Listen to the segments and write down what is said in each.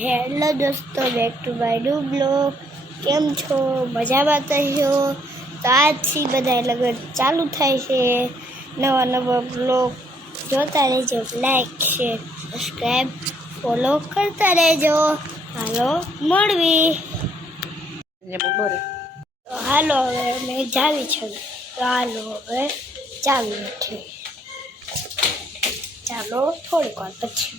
Hello દોસ્તો, back to my new blog. કેમ છો? મજામાં તો છો? તો આજથી બધા લગન ચાલુ થાય છે. નવા બ્લોગ જોતા રહેજો. લાઈક, શેર, સબસ્ક્રાઈબ, ફોલો કરતા રહેજો. હાલો મળવી. તો હાલો હવે અમે જાવી છે. તો હાલો હવે ચાલુ છે. ચાલો થોડીક વાર પછી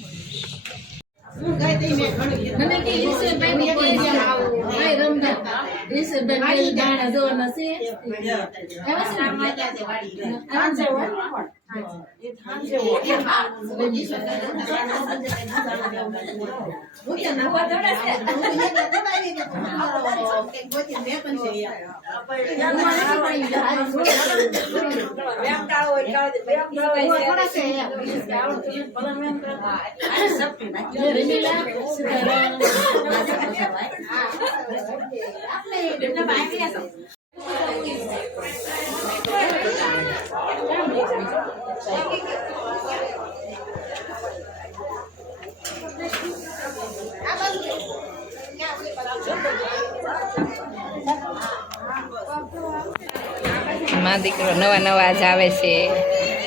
માં દીકરો નવા જ આવે છે.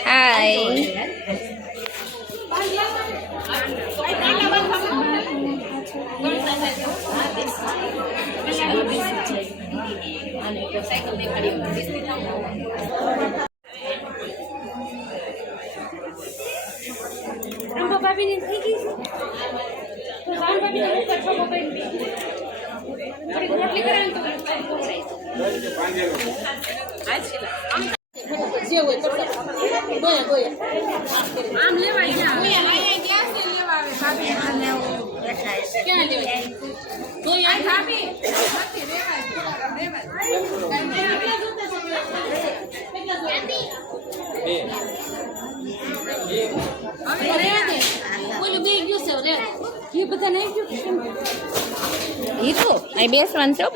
હાય આમ લેવાય ઈ તો અહીં બેસવાનું છે.